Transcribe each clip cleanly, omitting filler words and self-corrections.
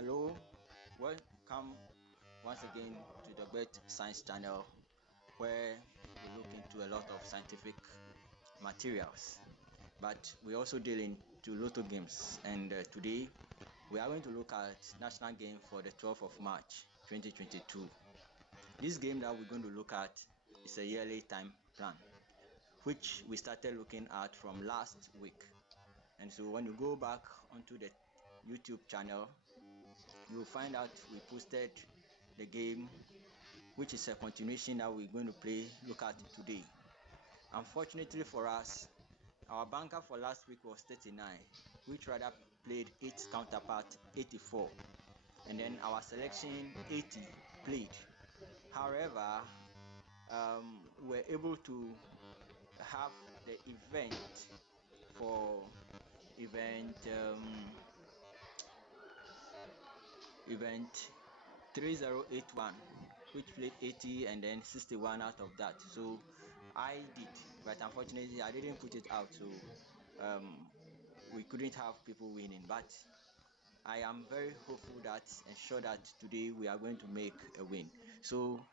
Hello, welcome once again to the Great Science Channel, where we look into a lot of scientific materials, but we also deal into lotto games. And today we are going to look at national game for the 12th of March 2022. This game that we're going to look at is a yearly time plan, which we started looking at from last week. And so when you go back onto the YouTube channel, you will find out we posted the game, which is a continuation that we're going to look at today. Unfortunately for us, our banker for last week was 39, which rather played its counterpart 84, and then our selection 80 played. However, we were able to have the event for event 3081, which played 80 and then 61 out of that. So I did, but unfortunately I didn't put it out, so we couldn't have people winning. But I am very hopeful that and sure that today we are going to make a win. So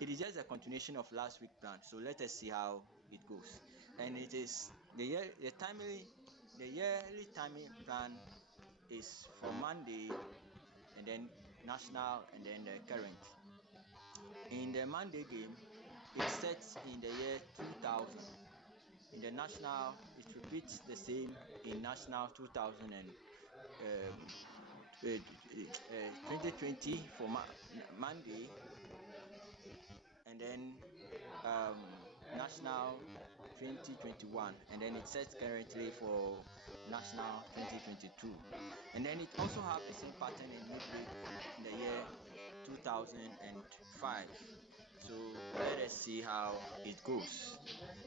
it is just a continuation of last week's plan. So let us see how it goes. And it is the yearly timing plan is for Monday, and then national, and then the current. In the Monday game, it sets in the year 2000. In the national, it repeats the same in national 2000 and 2020 for Monday, and then um, national 2021, and then it sets currently for national 2022, and then it also have the same pattern in midweek in the year 2005. So let us see how it goes.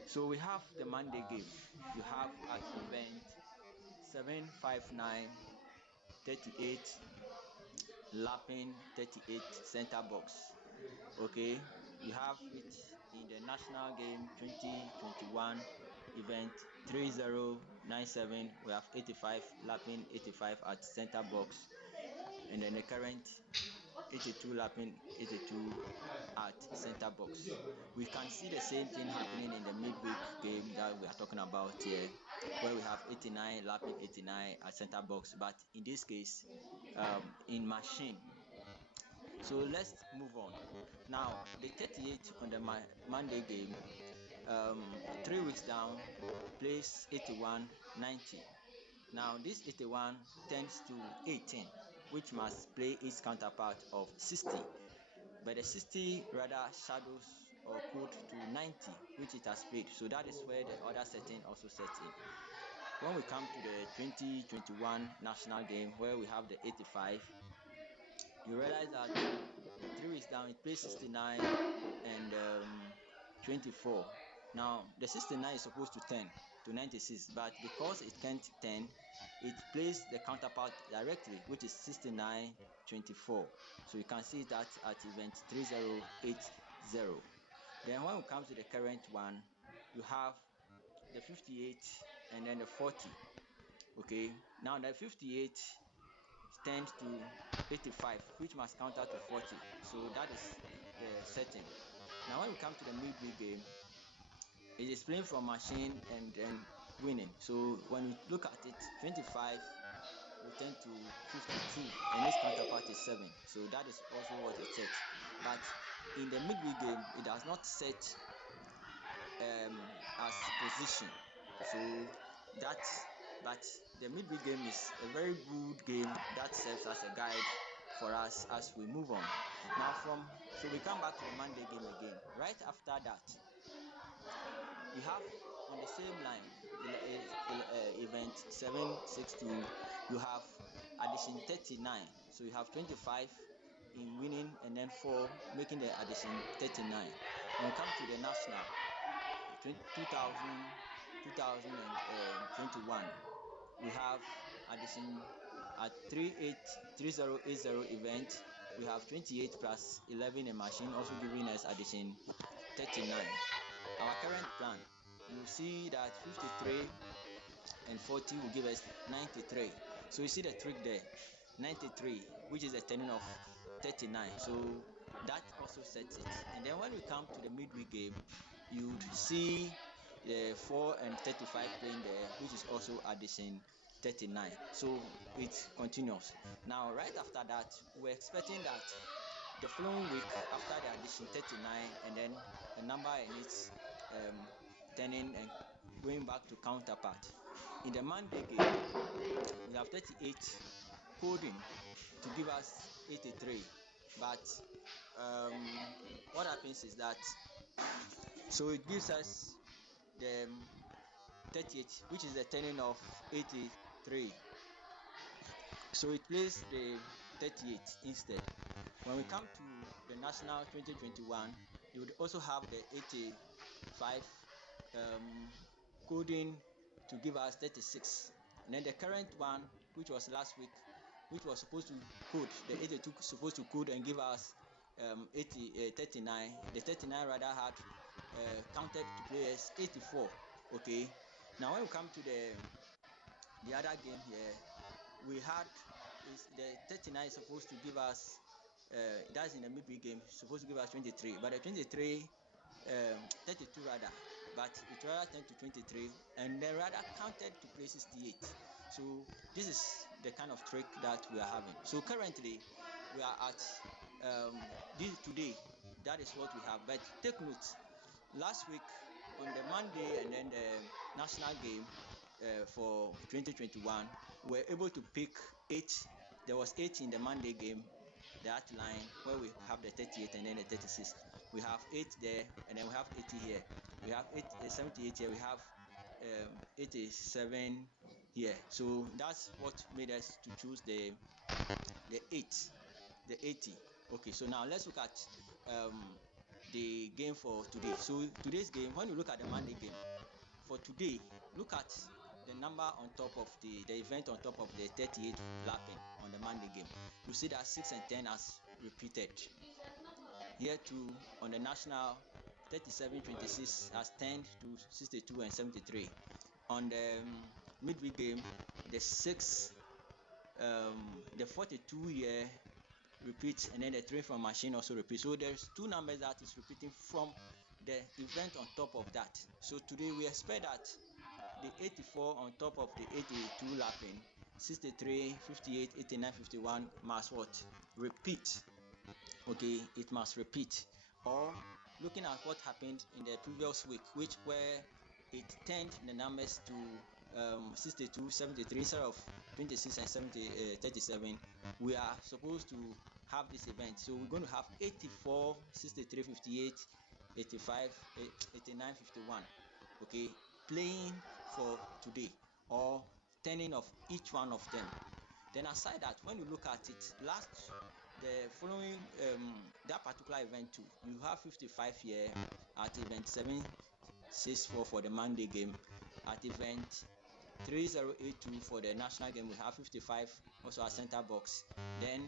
So we have the Monday game. You have at event 759 38 lapping 38 center box. Okay, you have it in the national game 2021 event 3097. We have 85 lapping 85 at center box, and then the current 82 lapping 82 at center box. We can see the same thing happening in the midweek game that we are talking about here, where we have 89 lapping 89 at center box, but in this case in machine. So let's move on. Now the 38 on the Monday game, 3 weeks down, plays 81 90. Now this 81 tends to 18, which must play its counterpart of 60, but the 60 rather shadows or code to 90, which it has played. So that is where the other setting also sets in. When we come to the 2021 national game, where we have the 85, you realize that 3 weeks down it plays 69 and 24. Now the 69 is supposed to 10 to 96, but because it can't 10, it plays the counterpart directly, which is 69 24. So you can see that at event 3080. Then when we come to the current one, you have the 58 and then the 40. Okay, now the 58 tends to 85, which must counter to 40. So that is the setting. Now when we come to the midweek game, it is playing from machine and then winning. So when we look at it, 25 will tend to 52, and its counterpart is 7. So that is also what it sets. But in the midweek game, it does not set as position. So that's but the midweek game is a very good game that serves as a guide for us as we move on. Now so we come back to the Monday game again. Right after that, you have on the same line event 762, you have addition 39. So you have 25 in winning and then 4 making the addition 39. When we come to the national 2021, we have addition at 3080 event. We have 28 plus 11 in machine, also giving us addition 39. Our current plan, you see that 53 and 40 will give us 93. So you see the trick there. 93, which is a turning of 39. So that also sets it. And then when we come to the midweek game, you'd see 4 and 35 playing there, which is also addition 39. So it continues. Now, right after that, we're expecting that the following week after the addition 39, and then a number in its turning and going back to counterpart. In the Monday game, we have 38 coding to give us 83, but what happens is that, so it gives us the 38, which is the turning of 83. So it plays the 38 instead. When we come to the National 2021, you would also have the 85 coding to give us 36. And then the current one, which was last week, which was supposed to code, the 82 supposed to code and give us 39. The 39 rather had counted to play as 84. Okay. Now when we come to the other game here, we had the 39 is supposed to give us that's in the midweek game, supposed to give us 23, but the 23 32 rather, but it rather turned to 23 and then rather counted to play 68. So this is the kind of trick that we are having. So currently we are at today, that is what we have. But take note, last week on the Monday and then the national game for 2021, we were able to pick 8. There was 8 in the Monday game, that line where we have the 38 and then the 36. We have 8 there, and then we have 80 here. We have 78 here. We have 87 here. So that's what made us to choose the 80. Okay, so now let's look at the game for today. So today's game, when you look at the Monday game, for today, look at the number on top of the event on top of the 38 lapping on the Monday game. You see that 6 and 10 has repeated. Here too, on the national, 37-26 has turned to 62 and 73. On the midweek game, the 6, the 42 here repeats, and then the 3 from machine also repeats. So there's 2 numbers that is repeating from the event on top of that. So today we expect that the 84 on top of the 82 lapping, 63, 58, 89, 51 must what? Repeat. Okay, it must repeat. Or looking at what happened in the previous week, where it turned the numbers to 62, 73 instead of 26 and 37, we are supposed to have this event. So we're going to have 84, 63, 58, 85, 89, 51. Okay, playing for today, or turning of each one of them. Then aside that, when you look at it, the following that particular event too, you have 55 here at event 764 for the Monday game. At event 3082 for the national game, we have 55 also at center box. Then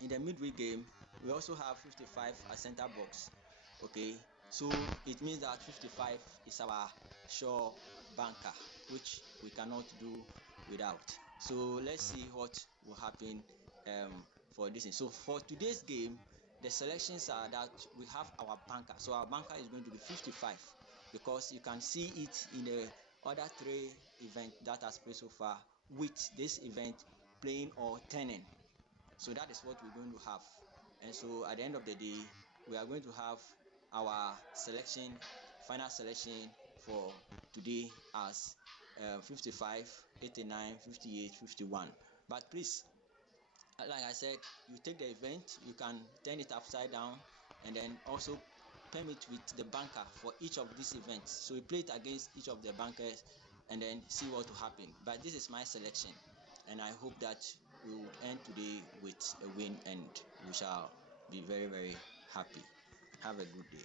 in the midweek game, we also have 55 at center box. Okay, so it means that 55 is our sure banker, which we cannot do without. So let's see what will happen for this. So for today's game, the selections are that we have our banker. So our banker is going to be 55, because you can see it in the other 3 events that has played so far, with this event playing or turning. So that is what we're going to have. And so at the end of the day, we are going to have our final selection for today as 55, 89, 58, 51. But please, like I said, you take the event, you can turn it upside down, and then also permit with the banker for each of these events. So you play it against each of the bankers and then see what will happen. But this is my selection, and I hope that we will end today with a win, and we shall be very, very happy. Have a good day.